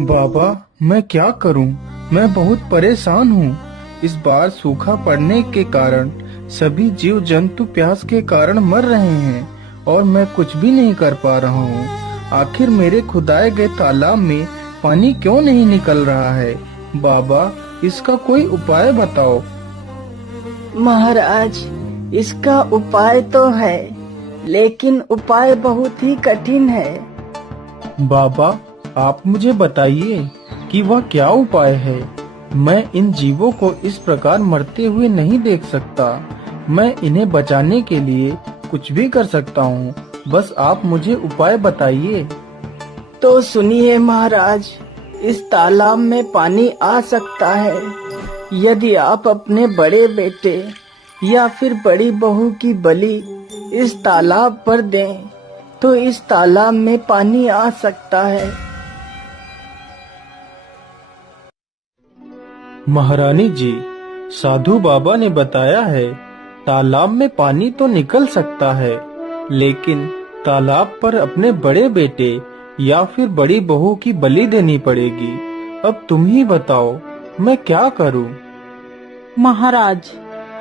बाबा, मैं क्या करूं? मैं बहुत परेशान हूं। इस बार सूखा पड़ने के कारण सभी जीव जंतु प्यास के कारण मर रहे हैं और मैं कुछ भी नहीं कर पा रहा हूं। आखिर मेरे खुदाए गए तालाब में पानी क्यों नहीं निकल रहा है? बाबा, इसका कोई उपाय बताओ। महाराज, इसका उपाय तो है, लेकिन उपाय बहुत ही कठिन है। बाबा, आप मुझे बताइए कि वह क्या उपाय है। मैं इन जीवों को इस प्रकार मरते हुए नहीं देख सकता। मैं इन्हें बचाने के लिए कुछ भी कर सकता हूँ। बस आप मुझे उपाय बताइए। तो सुनिए महाराज, इस तालाब में पानी आ सकता है यदि आप अपने बड़े बेटे या फिर बड़ी बहू की बलि इस तालाब पर दें, तो इस तालाब में पानी आ सकता है। महारानी जी, साधु बाबा ने बताया है तालाब में पानी तो निकल सकता है, लेकिन तालाब पर अपने बड़े बेटे या फिर बड़ी बहू की बलि देनी पड़ेगी। अब तुम ही बताओ, मैं क्या करूं? महाराज,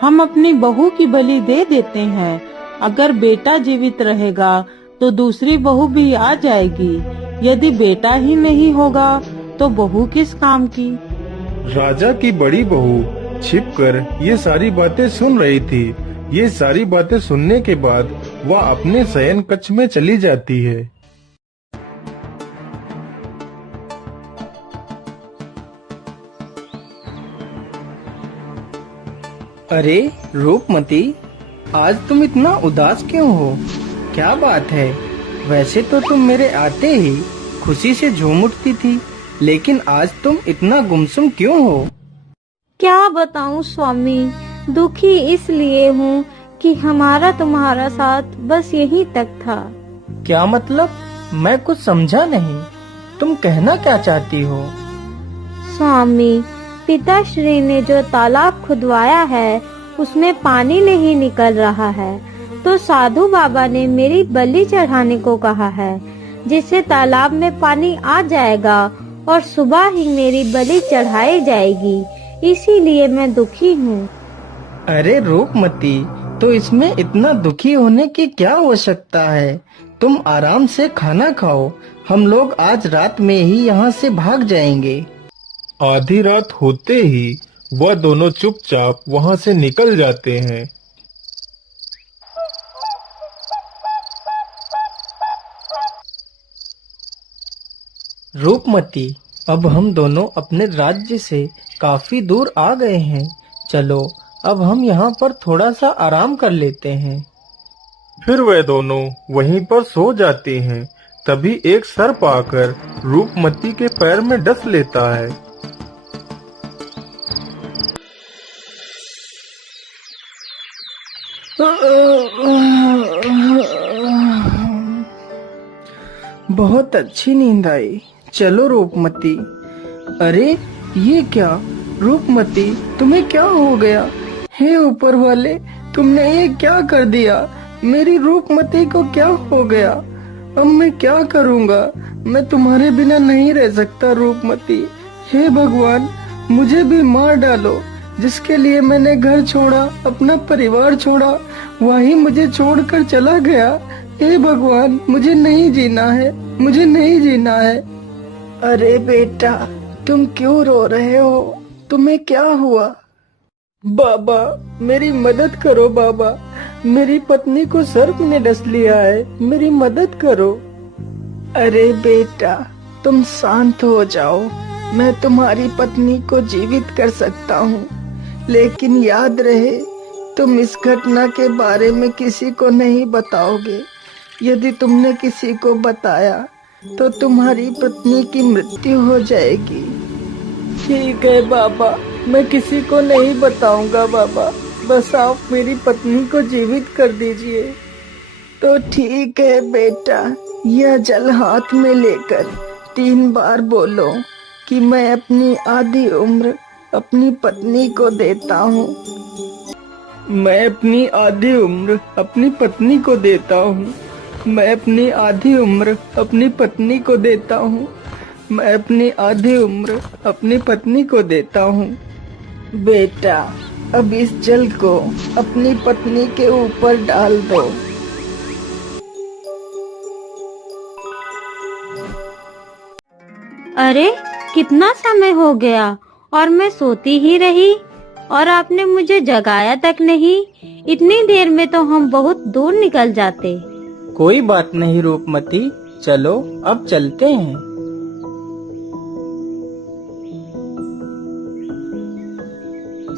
हम अपनी बहू की बलि दे देते हैं। अगर बेटा जीवित रहेगा तो दूसरी बहू भी आ जाएगी। यदि बेटा ही नहीं होगा तो बहू किस काम की? राजा की बड़ी बहू छिपकर ये सारी बातें सुन रही थी। ये सारी बातें सुनने के बाद वह अपने शयन कक्ष में चली जाती है। अरे रूपमती, आज तुम इतना उदास क्यों हो? क्या बात है? वैसे तो तुम मेरे आते ही खुशी से झूम उठती थी, लेकिन आज तुम इतना गुमसुम क्यों हो? क्या बताऊं स्वामी, दुखी इसलिए हूँ कि हमारा तुम्हारा साथ बस यहीं तक था। क्या मतलब? मैं कुछ समझा नहीं। तुम कहना क्या चाहती हो? स्वामी, पिताश्री ने जो तालाब खुदवाया है उसमें पानी नहीं निकल रहा है, तो साधु बाबा ने मेरी बलि चढ़ाने को कहा है, जिससे तालाब में पानी आ जाएगा और सुबह ही मेरी बलि चढ़ाई जाएगी। इसीलिए मैं दुखी हूँ। अरे रूपमती, तो इसमें इतना दुखी होने की क्या आवश्यकता है? तुम आराम से खाना खाओ। हम लोग आज रात में ही यहाँ से भाग जाएंगे। आधी रात होते ही वह दोनों चुपचाप वहाँ से निकल जाते हैं। रूपमती, अब हम दोनों अपने राज्य से काफी दूर आ गए हैं। चलो, अब हम यहाँ पर थोड़ा सा आराम कर लेते हैं। फिर वे दोनों वहीं पर सो जाते हैं। तभी एक सर्प आकर रूपमती के पैर में डस लेता है। बहुत अच्छी नींद आई। चलो रूपमती। अरे ये क्या? रूपमती, तुम्हें क्या हो गया? हे ऊपर वाले, तुमने ये क्या कर दिया? मेरी रूपमती को क्या हो गया? अब मैं क्या करूँगा? मैं तुम्हारे बिना नहीं रह सकता रूपमती। हे भगवान, मुझे भी मार डालो। जिसके लिए मैंने घर छोड़ा, अपना परिवार छोड़ा, वही मुझे छोड़कर चला गया। हे भगवान, मुझे नहीं जीना है, मुझे नहीं जीना है। अरे बेटा, तुम क्यों रो रहे हो? तुम्हें क्या हुआ? बाबा, मेरी मदद करो बाबा। मेरी पत्नी को सर्प ने डस लिया है, मेरी मदद करो। अरे बेटा, तुम शांत हो जाओ। मैं तुम्हारी पत्नी को जीवित कर सकता हूँ, लेकिन याद रहे, तुम इस घटना के बारे में किसी को नहीं बताओगे। यदि तुमने किसी को बताया तो तुम्हारी पत्नी की मृत्यु हो जाएगी। ठीक है बाबा, मैं किसी को नहीं बताऊंगा बाबा। बस आप मेरी पत्नी को जीवित कर दीजिए। तो ठीक है बेटा, यह जल हाथ में लेकर 3 बार बोलो कि मैं अपनी आधी उम्र अपनी पत्नी को देता हूँ। मैं अपनी आधी उम्र अपनी पत्नी को देता हूँ। मैं अपनी आधी उम्र अपनी पत्नी को देता हूँ। मैं अपनी आधी उम्र अपनी पत्नी को देता हूँ। बेटा, अब इस जल को अपनी पत्नी के ऊपर डाल दो। अरे कितना समय हो गया और मैं सोती ही रही और आपने मुझे जगाया तक नहीं। इतनी देर में तो हम बहुत दूर निकल जाते। कोई बात नहीं रूपमती, चलो अब चलते हैं।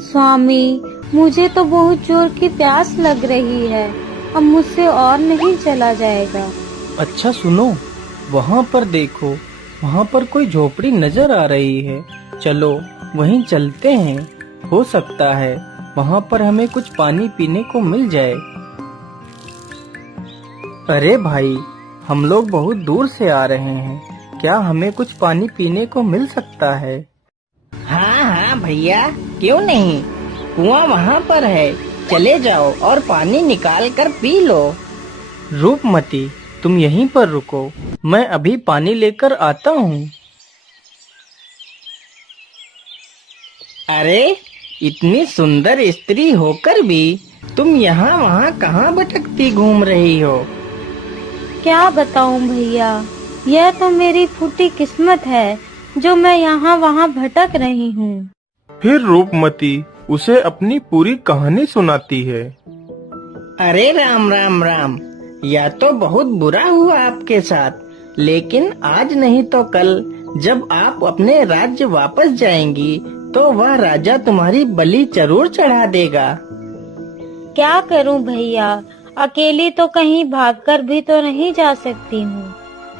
स्वामी, मुझे तो बहुत जोर की प्यास लग रही है। अब मुझसे और नहीं चला जाएगा। अच्छा सुनो, वहाँ पर देखो, वहाँ पर कोई झोपड़ी नजर आ रही है। चलो वहीं चलते हैं। हो सकता है वहाँ पर हमें कुछ पानी पीने को मिल जाए। अरे भाई, हम लोग बहुत दूर से आ रहे हैं, क्या हमें कुछ पानी पीने को मिल सकता है? हाँ हाँ भैया, क्यों नहीं। कुआं वहाँ पर है, चले जाओ और पानी निकाल कर पी लो। रूपमती, तुम यहीं पर रुको, मैं अभी पानी लेकर आता हूँ। अरे, इतनी सुंदर स्त्री होकर भी तुम यहाँ वहाँ कहाँ भटकती घूम रही हो? क्या बताऊं भैया, यह तो मेरी फूटी किस्मत है जो मैं यहाँ वहाँ भटक रही हूँ। फिर रूपमती उसे अपनी पूरी कहानी सुनाती है। अरे राम राम राम, यह तो बहुत बुरा हुआ आपके साथ, लेकिन आज नहीं तो कल जब आप अपने राज्य वापस जाएंगी तो वह राजा तुम्हारी बलि जरूर चढ़ा देगा। क्या करूं भैया, अकेली तो कहीं भागकर भी तो नहीं जा सकती हूँ।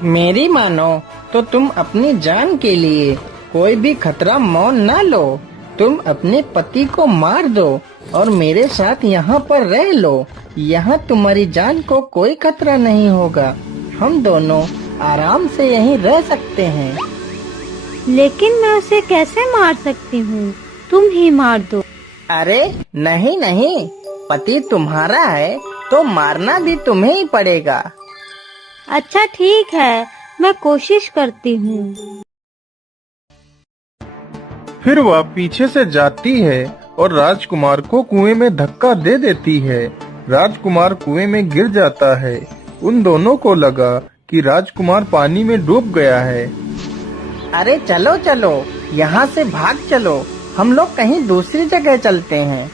मेरी मानो तो तुम अपनी जान के लिए कोई भी खतरा मौन न लो। तुम अपने पति को मार दो और मेरे साथ यहाँ पर रह लो। यहाँ तुम्हारी जान को कोई खतरा नहीं होगा। हम दोनों आराम से यहीं रह सकते हैं। लेकिन मैं उसे कैसे मार सकती हूँ? तुम ही मार दो। अरे नहीं नहीं, पति तुम्हारा है तो मारना भी तुम्हें ही पड़ेगा। अच्छा ठीक है, मैं कोशिश करती हूँ। फिर वह पीछे से जाती है और राजकुमार को कुएं में धक्का दे देती है। राजकुमार कुएं में गिर जाता है। उन दोनों को लगा कि राजकुमार पानी में डूब गया है। अरे चलो चलो, यहाँ से भाग चलो, हम लोग कहीं दूसरी जगह चलते हैं।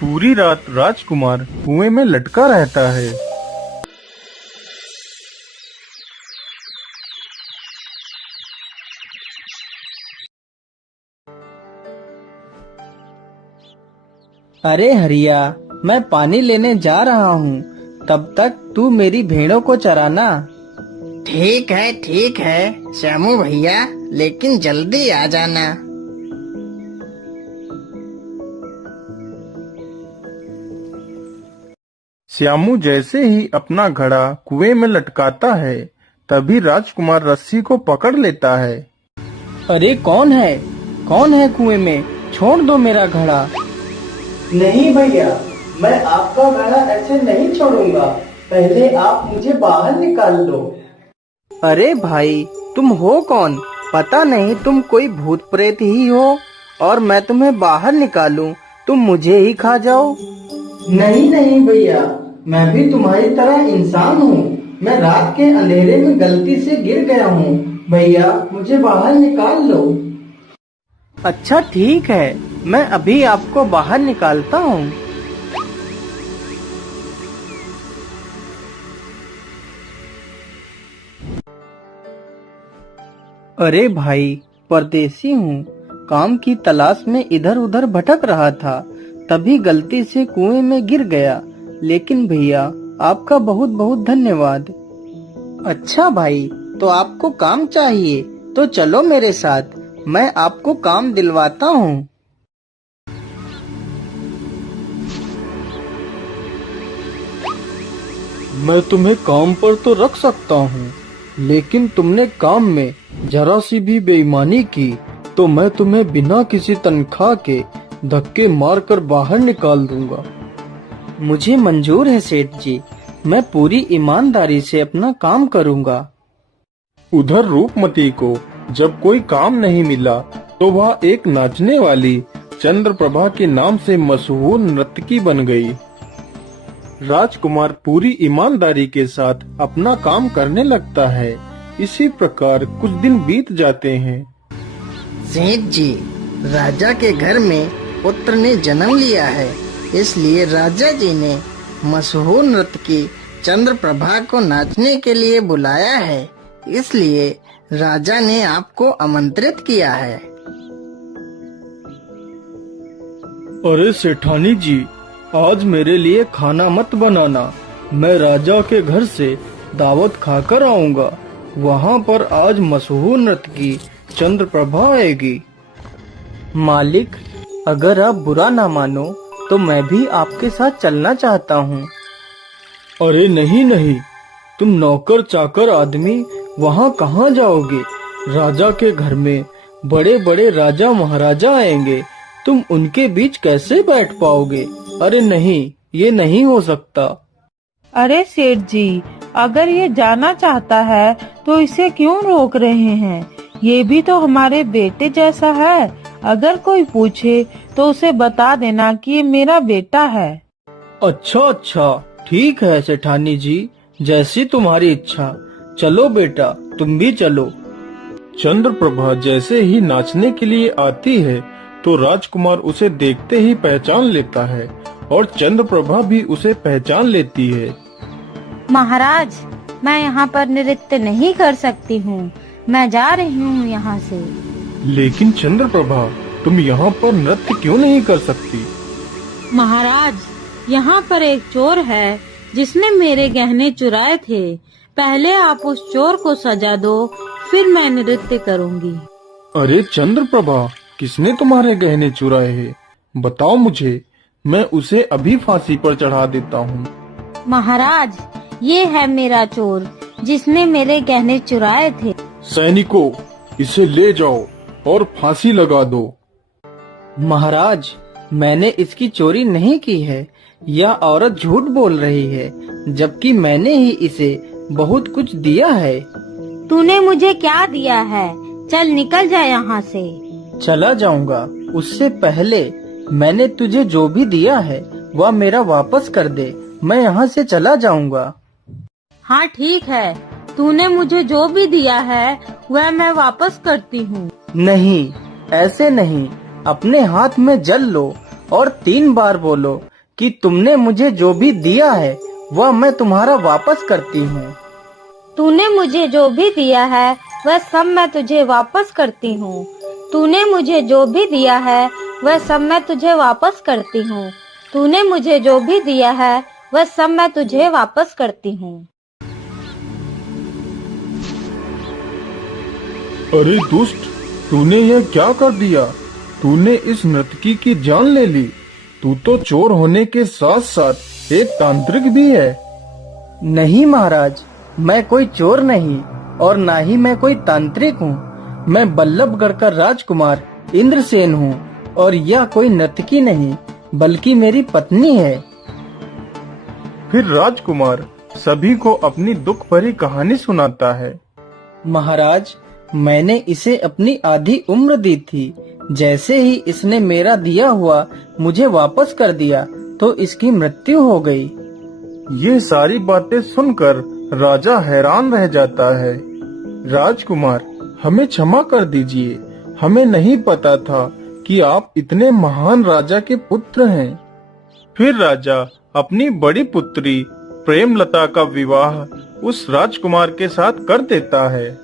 पूरी रात राजकुमार कुएं में लटका रहता है। अरे हरिया, मैं पानी लेने जा रहा हूँ, तब तक तू मेरी भेड़ों को चराना। ठीक है श्यामू भैया, लेकिन जल्दी आ जाना। श्यामू जैसे ही अपना घड़ा कुएं में लटकाता है, तभी राजकुमार रस्सी को पकड़ लेता है। अरे कौन है कुएं में? छोड़ दो मेरा घड़ा। नहीं भैया, मैं आपका घड़ा ऐसे नहीं छोड़ूंगा। पहले आप मुझे बाहर निकाल दो। अरे भाई, तुम हो कौन? पता नहीं तुम कोई भूत प्रेत ही हो और मैं तुम्हें बाहर निकालूं, तुम मुझे ही खा जाओ। नहीं भैया, मैं भी तुम्हारी तरह इंसान हूँ। मैं रात के अंधेरे में गलती से गिर गया हूँ। भैया मुझे बाहर निकाल लो। अच्छा ठीक है, मैं अभी आपको बाहर निकालता हूँ। अरे भाई, परदेसी हूँ, काम की तलाश में इधर उधर भटक रहा था, तभी गलती से कुएं में गिर गया। लेकिन भैया आपका बहुत बहुत धन्यवाद। अच्छा भाई, तो आपको काम चाहिए तो चलो मेरे साथ, मैं आपको काम दिलवाता हूँ। मैं तुम्हें काम पर तो रख सकता हूँ, लेकिन तुमने काम में जरा सी भी बेईमानी की तो मैं तुम्हें बिना किसी तनख्वाह के धक्के मारकर बाहर निकाल दूंगा। मुझे मंजूर है सेठ जी, मैं पूरी ईमानदारी से अपना काम करूँगा। उधर रूपमती को जब कोई काम नहीं मिला तो वह एक नाचने वाली चंद्रप्रभा के नाम से मशहूर नर्तकी बन गई। राजकुमार पूरी ईमानदारी के साथ अपना काम करने लगता है। इसी प्रकार कुछ दिन बीत जाते हैं। सेठ जी, राजा के घर में पुत्र ने जन्म लिया है, इसलिए राजा जी ने मशहूर नर्तकी चंद्रप्रभा को नाचने के लिए बुलाया है। इसलिए राजा ने आपको आमंत्रित किया है। अरे सेठानी जी, आज मेरे लिए खाना मत बनाना। मैं राजा के घर से दावत खाकर आऊंगा। वहाँ पर आज मशहूर नर्तकी चंद्रप्रभा आएगी। मालिक, अगर आप बुरा ना मानो तो मैं भी आपके साथ चलना चाहता हूँ। अरे नहीं नहीं, तुम नौकर चाकर आदमी वहाँ कहाँ जाओगे? राजा के घर में बड़े बड़े राजा महाराजा आएंगे, तुम उनके बीच कैसे बैठ पाओगे? अरे नहीं, ये नहीं हो सकता। अरे सेठ जी, अगर ये जाना चाहता है तो इसे क्यों रोक रहे हैं? ये भी तो हमारे बेटे जैसा है। अगर कोई पूछे तो उसे बता देना कि ये मेरा बेटा है। अच्छा अच्छा, ठीक है सेठानी जी, जैसी तुम्हारी इच्छा। चलो बेटा, तुम भी चलो। चंद्रप्रभा जैसे ही नाचने के लिए आती है तो राजकुमार उसे देखते ही पहचान लेता है और चंद्रप्रभा भी उसे पहचान लेती है। महाराज, मैं यहाँ पर नृत्य नहीं कर सकती हूँ, मैं जा रही हूँ यहाँ से। लेकिन चंद्रप्रभा, तुम यहाँ पर नृत्य क्यों नहीं कर सकती? महाराज, यहाँ पर एक चोर है जिसने मेरे गहने चुराए थे। पहले आप उस चोर को सजा दो, फिर मैं नृत्य करूँगी। अरे चंद्रप्रभा, किसने तुम्हारे गहने चुराए हैं? बताओ मुझे, मैं उसे अभी फांसी पर चढ़ा देता हूँ। महाराज, ये है मेरा चोर जिसने मेरे गहने चुराए थे। सैनिकों, इसे ले जाओ और फांसी लगा दो। महाराज, मैंने इसकी चोरी नहीं की है। यह औरत झूठ बोल रही है, जबकि मैंने ही इसे बहुत कुछ दिया है। तूने मुझे क्या दिया है? चल निकल जा यहाँ से। चला जाऊंगा, उससे पहले मैंने तुझे जो भी दिया है वह मेरा वापस कर दे। मैं यहाँ से चला जाऊंगा। हाँ ठीक है, तूने मुझे जो भी दिया है वह मैं वापस करती हूँ। नहीं, ऐसे नहीं। अपने हाथ में जल लो और 3 बार बोलो कि तुमने मुझे जो भी दिया है वह मैं तुम्हारा वापस करती हूँ। तूने मुझे जो भी दिया है वह सब मैं तुझे वापस करती हूँ। तूने मुझे जो भी दिया है वह सब मैं तुझे वापस करती हूँ। तूने मुझे जो भी दिया है वह सब मैं तुझे वापस करती हूँ। अरे दुष्ट, तूने यह क्या कर दिया? तूने इस नर्तकी की जान ले ली। तू तो चोर होने के साथ साथ एक तांत्रिक भी है। नहीं महाराज, मैं कोई चोर नहीं और ना ही मैं कोई तांत्रिक हूँ। मैं बल्लभगढ़ का राजकुमार इंद्रसेन हूँ और यह कोई नर्तकी नहीं बल्कि मेरी पत्नी है। फिर राजकुमार सभी को अपनी दुख भरी कहानी सुनाता है। महाराज, मैंने इसे अपनी आधी उम्र दी थी। जैसे ही इसने मेरा दिया हुआ मुझे वापस कर दिया तो इसकी मृत्यु हो गई। ये सारी बातें सुनकर राजा हैरान रह जाता है। राजकुमार, हमें क्षमा कर दीजिए। हमें नहीं पता था कि आप इतने महान राजा के पुत्र हैं। फिर राजा अपनी बड़ी पुत्री प्रेमलता का विवाह उस राजकुमार के साथ कर देता है।